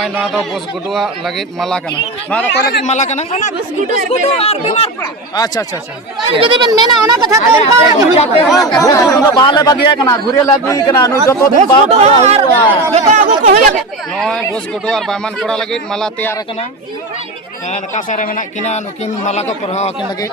नॉय ना तो बस गुडुआ लगे माला कना ना तो कोई लगे माला कना बस गुडू और बीमार पड़ा अच्छा अच्छा अच्छा जुदी बन मेना ओना कथा तो बाले बगिया कना घुरे लगी कना नु जतो दिन बा जतो आगु को होया नॉय बस गुडुआ और बायमान कोड़ा लगे माला तैयार कना कासारे मेना किना नुकिन माला को पढ़ाव किन लगे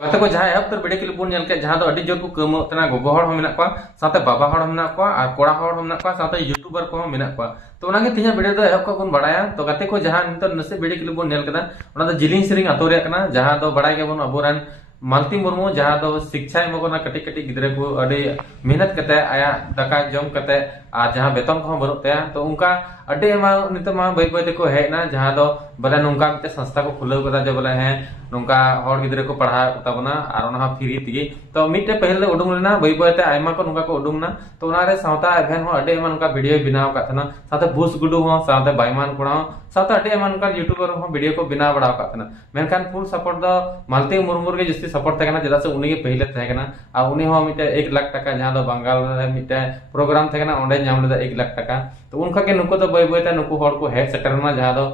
को जहां अब तर बेडे के बन नेल के जहां दो अडी जोर को कमो तना गोगो हड़ मेना को साथे बाबा हड़ मेना को आ कोड़ा हड़ मेना को साथे यूट्यूबर को मेना को तो उनागे तिहा बेडे दो अब को बन बड़ाया तो गाते को जहां नितो नसे बेडे के बन नेल कदा उना दो जिलिंग सिरिंग अतो रे कना जहां दो बड़ाय के बन अबोरन मालती मुर्मू जहां दो शिक्षा एमोगना कटी कटी गिदरे को अडी मेहनत कते आया दका जम कते आ जहां बेतन को बरुते तो उनका अडी मा नितो मा बई बई को हेना जहां दो बले नुंका मिते संस्था को खुलाव कदा जे बले है नुंका हर गिदरे को पढ़ा ताबना आर ओना फ्री तिगी तो मिटे पहले उडुंग लेना बई बईते आयमा को नुंका को उडुंगना तो उनारे सावता एभेन हो अडी मा नुंका वीडियो बनाव का थना साथे भूस गुडू हो साथे बायमान कोड़ा साथे अडी मा नुंका यूट्यूबर हो वीडियो को बनाव बड़ा का थना मेनखान फुल सपोर्ट दो मालती मुर्मुर के जस्ती सपोर्ट थे जदा से उनी पहले थे आ उनी हो मिटे 1 लाख टाका जहां दो बंगाल रे मिटे प्रोग्राम थे ओंडे नाम लेदा 1 लाख टाका तो उनका के नुको तो बई बईते नुको हर को हे सेटरना जहां दो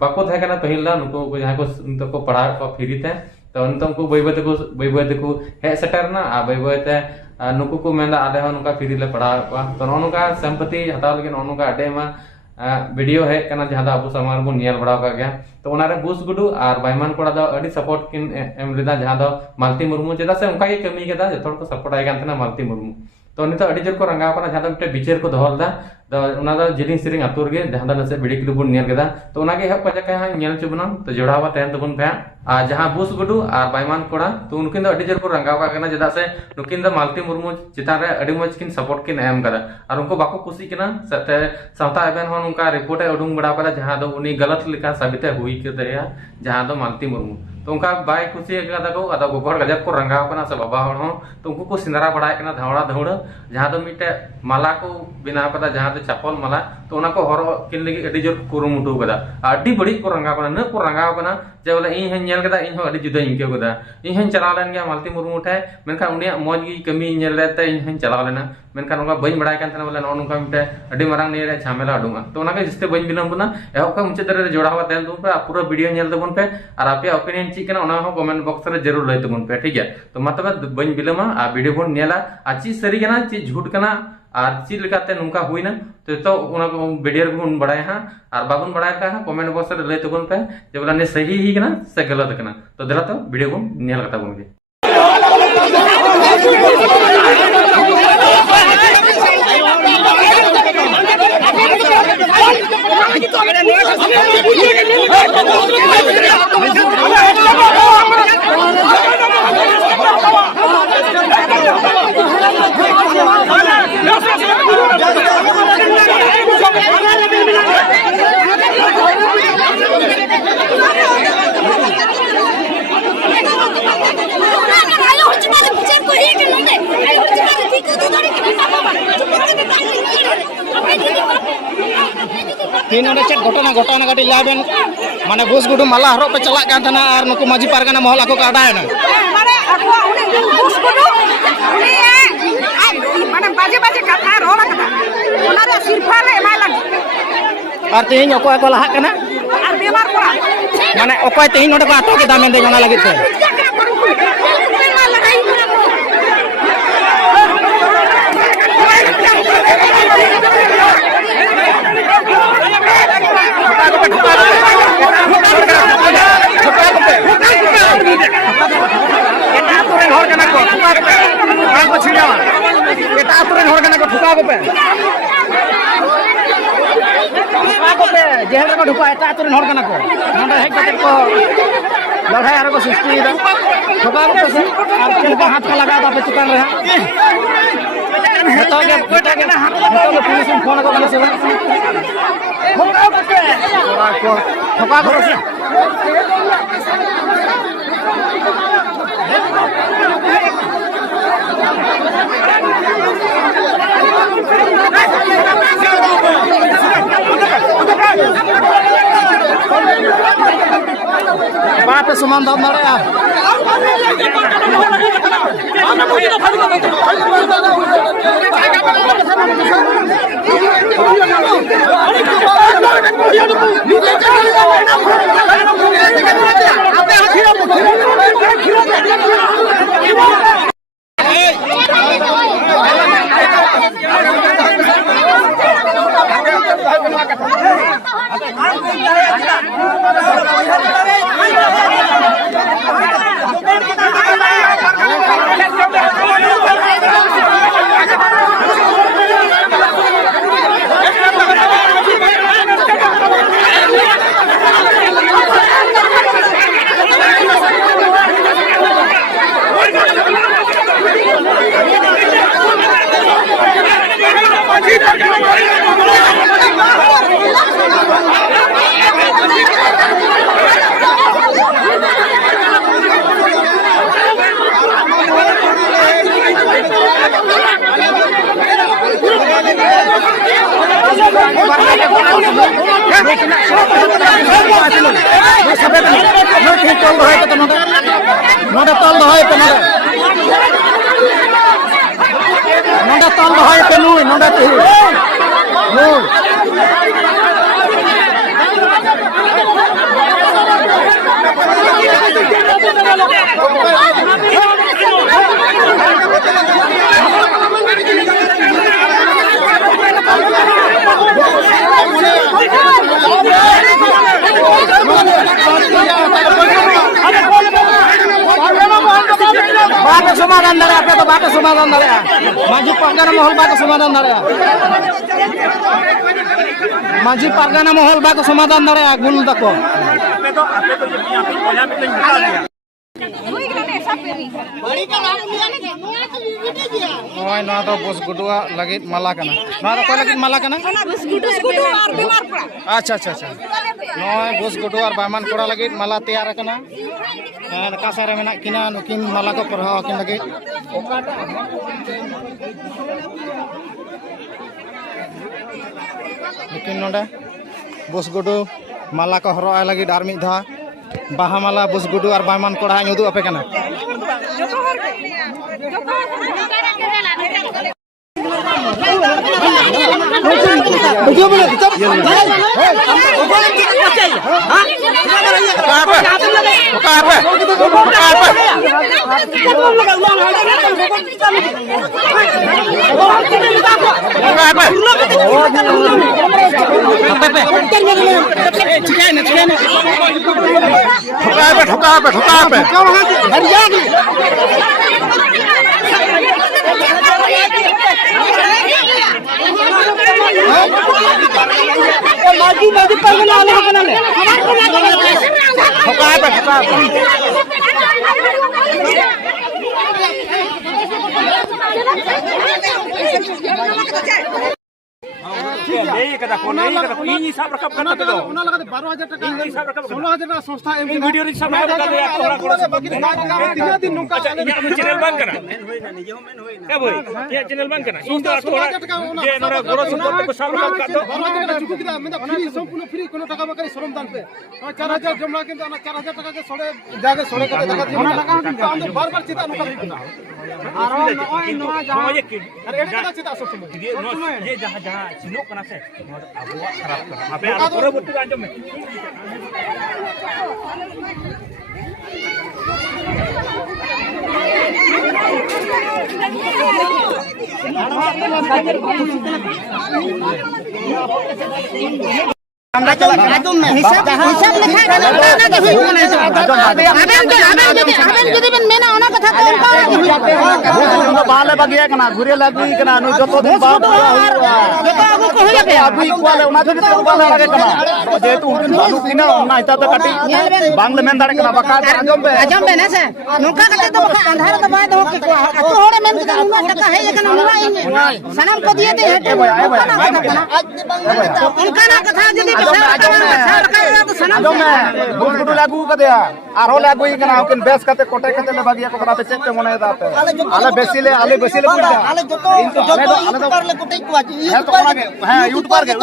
बाको थे पहल नुको जहां को तो को पढ़ा को फ्री थे तो उनको को बई बईते को हे सेटरना आ बई बईते नुको को मेंदा आले हो नुका फ्री ले पढ़ा को तो नुका संपत्ति हताव लगे नुका अडेमा वीडियो है कना जहां दा अबु समार बन नेल बड़ा का गया तो उनारे बुस गुडू और बायमान कोड़ा दो अडी सपोर्ट किन एम लेदा जहां दो मालती मुर्मू जेदा से उनका के कमी केदा जतोड़ को सपोर्ट आय गानतना मालती मुर्मू तो नितो अडी जोर को रंगाव कना जहां दो मिटे बिचार को दोहलदा तो उना दो जिलिंग सिरिंग अतुर गे जहां दा नसे बिडी किलु बन नेल केदा तो उना के हक पजा का नेल चुबना तो जोड़ावा तहन तबन पे आ जहां बुस गुडू और बायमान कोड़ा तो उनकिन दो अडी जोर को रंगाव का कना जेदा से नुकिन दो मालती मुर्मू चितान रे अडी मज किन सपोर्ट किन एम कदा और उनको बाको खुशी किना सते सावता एबेन हो उनका रिपोर्ट उडुंग बड़ा कदा जहां दो उनी गलत लिखा साबित हुई के जहां दो मालती मुर्मू तो उनका बाय खुशी कदा को अदा गोगोड़ गजब को रंगाव कना से बाबा हड़ हो तो उनको को सिंदरा बड़ाय कना धावड़ा धौड़ जहां दो मिटे माला को बिनाव कदा जहां दो चपल माला तो उना को हरो किन लगी अडी जोर कुरुमुटु कदा अडी बड़ी को रंगाव कना न को रंगाव कना जे बोले इन हन नेल कदा इन हो अडी जुदा इनके कदा इन हन चला लेन गया मालती मुर्मू ठे मेनखा उनिया मौज गी कमी नेल लेते इन हन चला लेना मेनखा उनका बई बड़ाय कान तना बोले नोनका मिटे अडी मारंग ने रे झमेला अडुंगा तो उना के जिसते बई बिलम बना एहो का मुचे दरे जोड़ावा तेन तुम पे पूरा वीडियो नेल तबन पे और आपे ओपिनियन ची कना उना हो कमेंट बॉक्स रे जरूर लय तबन पे ठीक है तो मतलब बई बिलमा आ वीडियो बन नेला आ ची सरी कना ची झूठ कना और ची लेकाते नुंका हुईना तो उना को वीडियो रे बन बड़ाय हां और बाबन बड़ाय का कमेंट बॉक्स रे लय तबन पे जे बोला ने सही ही कना से गलत कना तो दरा तो वीडियो बन नेल कता बन गे तीन चेक घटना घटना कटी लाबेन माने बुस गुडू माला हरो पे चला कान थाना और नुकु माजी पारगाना महल आको काडाय ना माने आको उनी बुस गुडू उनी माने बाजे बाजे कथा रोला कथा ओना रे सिरफा रे एमाय लागी और तेहिन ओको को लहा कना और बीमार पड़ा माने ओको तेहिन नोडे को आतो के दामेन दे ओना लागि ते जेहल को ढुका एटा तुरन हर कना को नोंडे हेक कते को लड़ाई आरो को सृष्टि दा ठोका को से और केन को हाथ का लगा दा पे चिकन रे तो के कोटा के हाथ तो पुलिस में फोन को से ठोका को से बाप पे सुमन दाम ना यार बाटे समाधान दाड़ा पे तो बाटे समाधान दाड़ा मांझी पारगाना महल बाटे समाधान दाड़ा मांझी पारगाना महल बाटे समाधान दाड़ा गुल तको नय ना तो बस गुडुआ लगे माला कना ना तो कोई लगे माला कना अच्छा अच्छा अच्छा नय बस गुडुआ और बामन कोड़ा लगे माला तैयार कना कासारे में किना नुकिन माला को पढ़ाओ किन लगे नुकिन नोडा बस गुडु माला को हरो आय लगे आर मिद धा बाहा माला बस गुडु और बामन कोड़ा उदू आपे कना यही कदा कोन नहीं कदा इन हिसाब रकब करता तो उना लगा 12000 टका इन हिसाब रकब 16000 टका संस्था एम वीडियो री सब रकब कर या थोड़ा बाकी तीन दिन नुका चैनल बंद करना क्या भाई ये चैनल बंद करना इन तो थोड़ा ये नोरा गोरो संपर्क को सब रकब कर दो 12000 टका चुकू किदा मैं फ्री संपूर्ण फ्री कोनो टका बकरी श्रम दान पे 4000 जमला के 4000 टका के सोड़े जाके सोड़े के टका जमला टका हम तो बार-बार चिता नुका लिखना आरो नय नोआ जा अरे एटा कदा चिता सब समय ये जहां जहां चिनो कना से अबुआ खराब कर आपे आरो परवर्ती आंजम में हिसाब लिखा के ना के हुई ना आबेन जदी बेन मेना ओना कथा तो उनका बाले बगिया कना घुरे लागुई कना नु जतो दिन बाप जतो आगु को होया के अबुई कोले उना जदी तो बाले लागे कना जेतु उनकिन बालू किना उना इता तो कटी बांग्ले मेन दाड़े कना बका आजम बे ना से नुका कते तो अंधार तो बाय दो के अतो होड़े मेन के उना टका है लेकिन उना सनम को दिए दे हेटे उनका ना कथा जदी गुडू लागू कदया आरो लागुई कना उकिन बेस कते कोटे कते ले बगिया को करा पे चेक मने दाते आले बेसिले पुजा आले जतो यूट्यूबर ले कोटे को आज यूट्यूबर के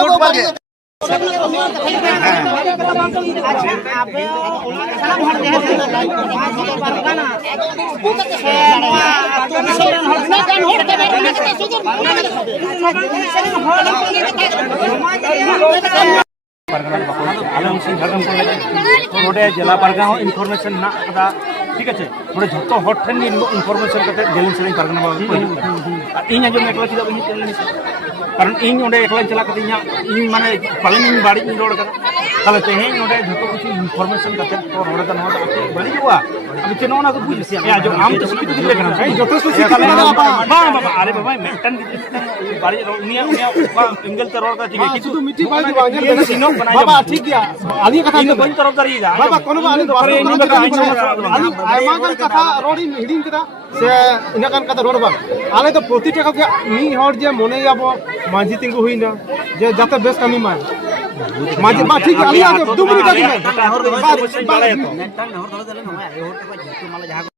जिला पारगाना इनफरमेशन ना कदा ठीक है थोड़े जो हर ठेन इनफरमेशन करते जेलिंग सेलिंग पारगाना इन आजम एकला चेदा बनी कारण इन ओंडे एकला चला करते इन माने पालन इन बाड़ी इन रोड कर তাহলে তেহেñ নোডে যত কিছু ইনফরমেশন কাতে তো রড়া না তো আপনি বাড়ি যাওয়া আমি চেনো না তো বুঝছি এ जो আম তো শিক্ষিত দিলে কেন এই যথেষ্ট শিক্ষিত না বাবা বাবা আরে বাবা মেটান বাড়ি উনিয়া এঙ্গেল তে রড়া ঠিক আছে শুধু মিটি বাই দিবা ये सिनो बनाया বাবা ঠিক গিয়া আলি কথা इन बन तरफ दारी जा বাবা কোন আলি করে ইনি বেকা আইন আলি আইমা গান কথা রড়ি হিডিং কেদা সে ইনা গান কথা রড় বা আলে তো প্রতি টাকা কে মি হর যে মনে যাব মাঝি তিঙ্গু হইনা যে যাতে বেশ কামি মান মাঝি বা ঠিক আলি আজ 2 মিনিট আছে হর বাড়ায় তো মেনটান হর ধরে দিলে নয় হর থেকে জিতু মালে যাহা